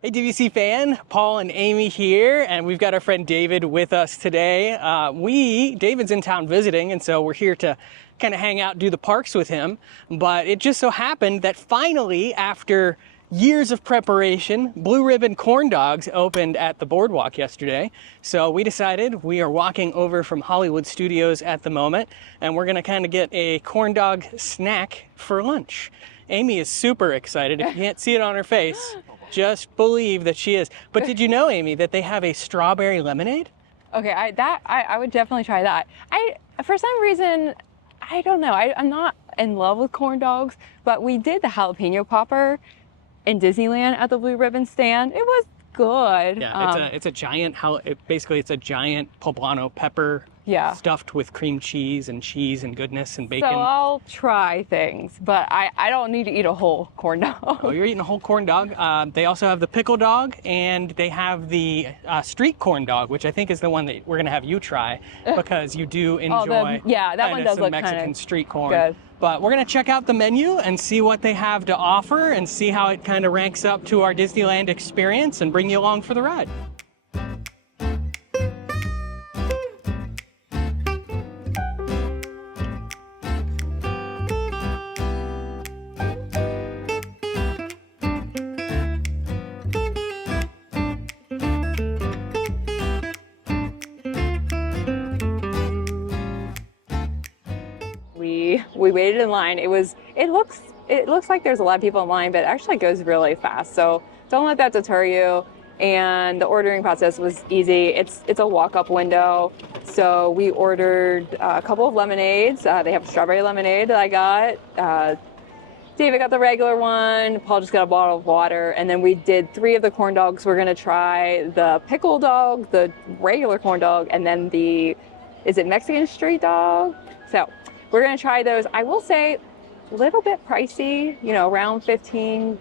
Hey DVC fan, Paul and Amy here, and we've got our friend David with us today. David's in town visiting, and so we're here to kind of hang out, do the parks with him. But it just so happened that finally, after years of preparation, Blue Ribbon Corn Dogs opened at the BoardWalk yesterday. So we decided we are walking over from Hollywood Studios at the moment, and we're gonna kind of get a corn dog snack for lunch. Amy is super excited. If you can't see it on her face, just believe that she is. But did you know, Amy, that they have a strawberry lemonade? Okay, I would definitely try that. For some reason, I don't know. I'm not in love with corn dogs, but we did the jalapeno popper in Disneyland at the Blue Ribbon stand. It was good. Yeah, it's a giant. Basically, it's a giant poblano pepper. Yeah. Stuffed with cream cheese and goodness and bacon. So I'll try things, but I don't need to eat a whole corn dog. Oh, you're eating a whole corn dog. They also have the pickle dog, and they have the street corn dog, which I think is the one that we're gonna have you try because you do enjoy. That one does some look Mexican street corn. good. But we're gonna check out the menu and see what they have to offer and see how it kind of ranks up to our Disneyland experience and bring you along for the ride. We waited in line. It looks like there's a lot of people in line, but it actually goes really fast. So don't let that deter you. And the ordering process was easy. It's a walk-up window. So we ordered a couple of lemonades. They have a strawberry lemonade that I got. David got the regular one. Paul just got a bottle of water. And then we did 3 of the corn dogs. We're gonna try the pickle dog, the regular corn dog, and then is it Mexican street dog? So we're gonna try those. I will say, a little bit pricey, around $15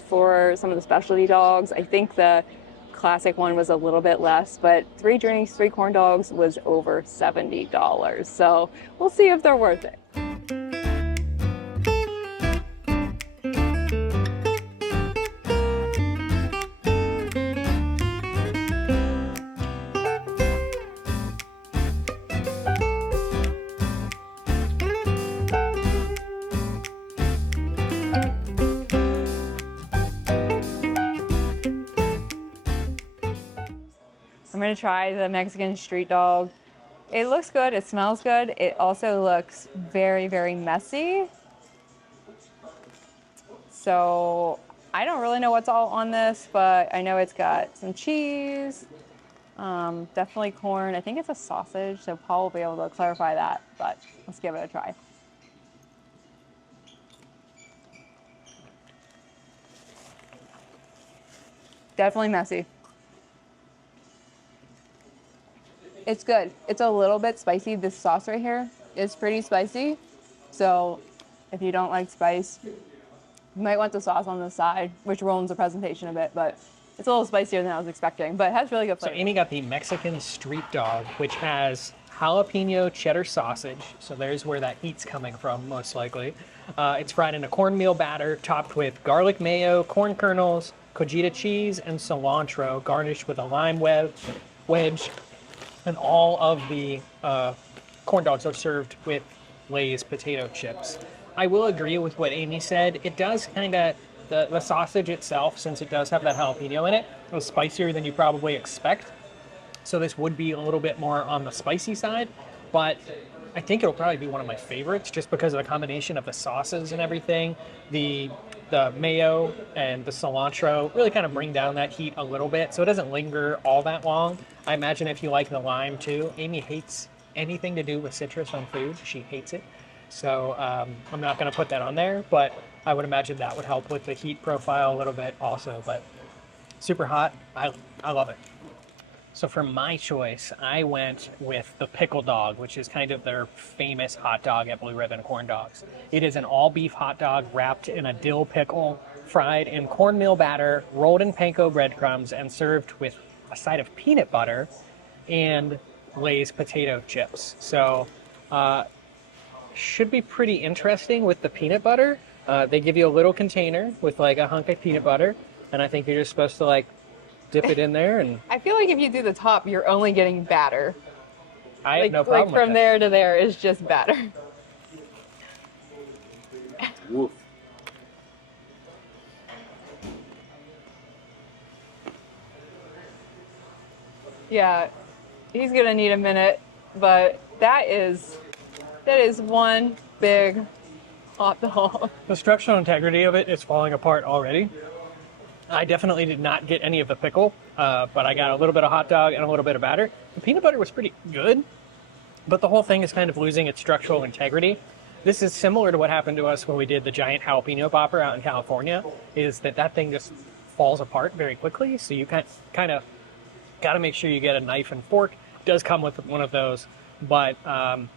for some of the specialty dogs. I think the classic one was a little bit less, but 3 drinks, 3 corn dogs was over $70. So we'll see if they're worth it. I'm gonna try the Mexican street dog. It looks good, it smells good. It also looks very, very messy. So I don't really know what's all on this, but I know it's got some cheese, definitely corn. I think it's a sausage, so Paul will be able to clarify that, but let's give it a try. Definitely messy. It's good. It's a little bit spicy. This sauce right here is pretty spicy. So if you don't like spice, you might want the sauce on the side, which ruins the presentation a bit, but it's a little spicier than I was expecting, but it has really good flavor. So Amy got the Mexican street dog, which has jalapeno cheddar sausage. So there's where that heat's coming from, most likely. It's fried in a cornmeal batter, topped with garlic mayo, corn kernels, cojita cheese, and cilantro, garnished with a lime wedge. And all of the corn dogs are served with Lay's potato chips. I will agree with what Amy said. It does kind of, the sausage itself, since it does have that jalapeno in it, is spicier than you probably expect. So this would be a little bit more on the spicy side, but I think it'll probably be one of my favorites just because of the combination of the sauces and everything. The mayo and the cilantro really kind of bring down that heat a little bit, so it doesn't linger all that long. I imagine if you like the lime too. Amy hates anything to do with citrus on food. She hates it. So I'm not going to put that on there, but I would imagine that would help with the heat profile a little bit also. But super hot. I love it. So for my choice, I went with the pickle dog, which is kind of their famous hot dog at Blue Ribbon Corn Dogs. It is an all-beef hot dog wrapped in a dill pickle, fried in cornmeal batter, rolled in panko breadcrumbs, and served with a side of peanut butter and Lay's potato chips. So should be pretty interesting with the peanut butter. They give you a little container with like a hunk of peanut butter, and I think you're just supposed to like dip it in there, and I feel like if you do the top, you're only getting batter. I have no Like problem from with there to there is just batter. Woof. Yeah, he's gonna need a minute, but that is one big hot dog. The structural integrity of it is falling apart already. I definitely did not get any of the pickle, but I got a little bit of hot dog and a little bit of batter. The peanut butter was pretty good, but the whole thing is kind of losing its structural integrity. This is similar to what happened to us when we did the giant jalapeno popper out in California, is that thing just falls apart very quickly, so you kind of got to make sure you get a knife and fork. It does come with one of those, but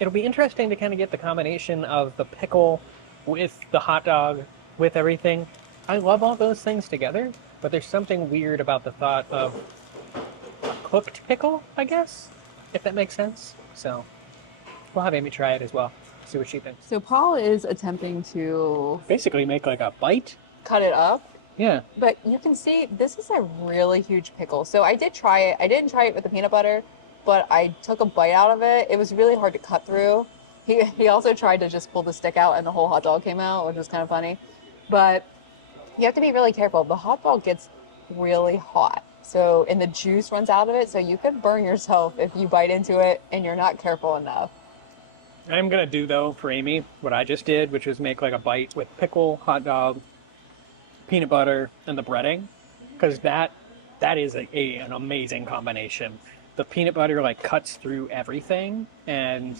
it'll be interesting to kind of get the combination of the pickle with the hot dog, with everything. I love all those things together, but there's something weird about the thought of a cooked pickle, I guess, if that makes sense. So we'll have Amy try it as well, see what she thinks. So Paul is attempting to Basically make like a bite. cut it up, Yeah. but you can see this is a really huge pickle. So I did try it. I didn't try it with the peanut butter, but I took a bite out of it. It was really hard to cut through. He also tried to just pull the stick out and the whole hot dog came out, which was kind of funny. But you have to be really careful. The hot dog gets really hot. So, and the juice runs out of it. So you could burn yourself if you bite into it and you're not careful enough. I'm going to do, though, for Amy, what I just did, which was make like a bite with pickle, hot dog, peanut butter, and the breading. Because that is an amazing combination. The peanut butter like cuts through everything. And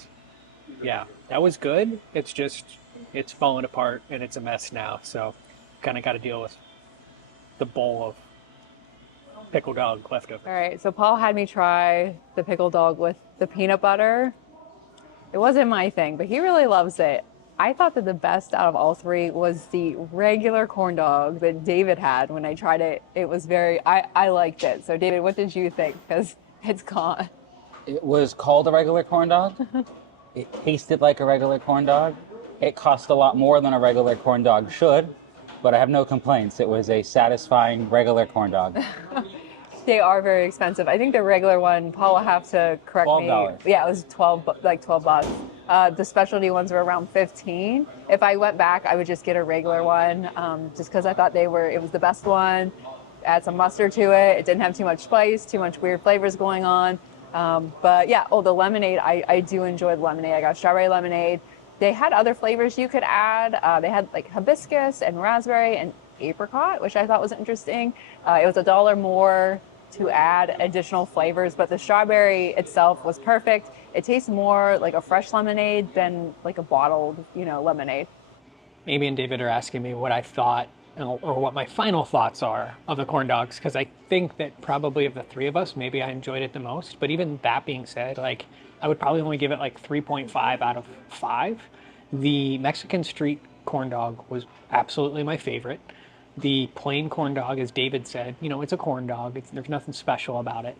yeah, that was good. It's just, it's falling apart and it's a mess now. So kind of got to deal with the bowl of pickle dog left over. All right. So Paul had me try the pickle dog with the peanut butter. It wasn't my thing, but he really loves it. I thought that the best out of all three was the regular corn dog that David had when I tried it. It was I liked it. So David, what did you think? Because it's gone. It was called a regular corn dog. It tasted like a regular corn dog. It cost a lot more than a regular corn dog should, but I have no complaints. It was a satisfying regular corn dog. They are very expensive. I think the regular one, Paul will have to correct me. $12. Yeah, it was 12 bucks. The specialty ones were around 15. If I went back, I would just get a regular one, just because I thought it was the best one. Add some mustard to it. It didn't have too much spice, too much weird flavors going on. But yeah, the lemonade, I do enjoy the lemonade. I got strawberry lemonade. They had other flavors you could add. They had like hibiscus and raspberry and apricot, which I thought was interesting. It was $1 more to add additional flavors, but the strawberry itself was perfect. It tastes more like a fresh lemonade than like a bottled, lemonade. Amy and David are asking me what I thought or what my final thoughts are of the corn dogs, because I think that probably of the three of us, maybe I enjoyed it the most. But even that being said, like I would probably only give it like 3.5 out of 5. The Mexican street corn dog was absolutely my favorite. The plain corn dog, as David said, it's a corn dog. There's nothing special about it.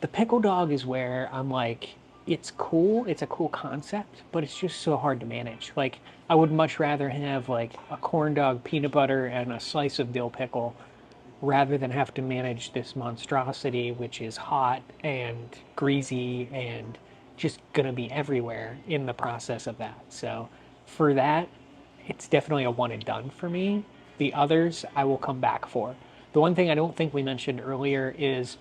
The pickle dog is where I'm like, it's cool. It's a cool concept, but it's just so hard to manage. Like, I would much rather have like a corn dog, peanut butter, and a slice of dill pickle rather than have to manage this monstrosity, which is hot and greasy and just gonna be everywhere in the process of that. So for that, it's definitely a one and done for me. The others I will come back for. The one thing I don't think we mentioned earlier is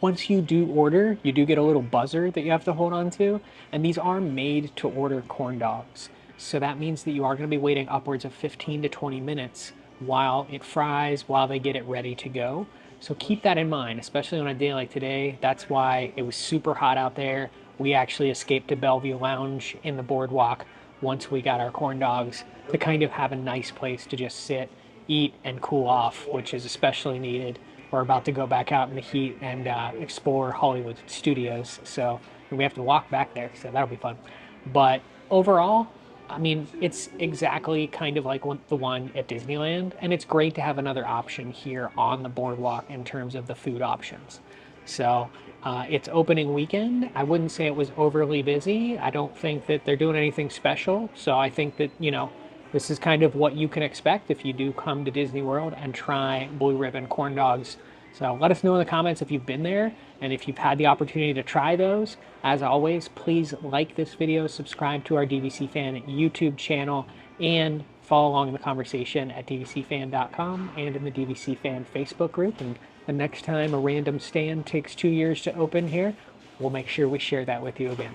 once you do order, you do get a little buzzer that you have to hold on to, and these are made to order corn dogs. So that means that you are going to be waiting upwards of 15 to 20 minutes while it fries, while they get it ready to go. So keep that in mind, especially on a day like today. That's why it was super hot out there. We actually escaped to Bellevue Lounge in the BoardWalk once we got our corn dogs to kind of have a nice place to just sit, eat, and cool off, which is especially needed. We're about to go back out in the heat and explore Hollywood studios, so we have to walk back there, so that'll be fun. But overall, I mean, it's exactly kind of like the one at Disneyland, and it's great to have another option here on the BoardWalk in terms of the food options. So it's opening weekend. I wouldn't say it was overly busy. I don't think that they're doing anything special. So I think that, this is kind of what you can expect if you do come to Disney World and try Blue Ribbon corn dogs. So let us know in the comments if you've been there and if you've had the opportunity to try those. As always, please like this video, subscribe to our DVC Fan YouTube channel, and follow along in the conversation at dvcfan.com and in the DVC Fan Facebook group. And the next time a random stand takes 2 years to open here, we'll make sure we share that with you again.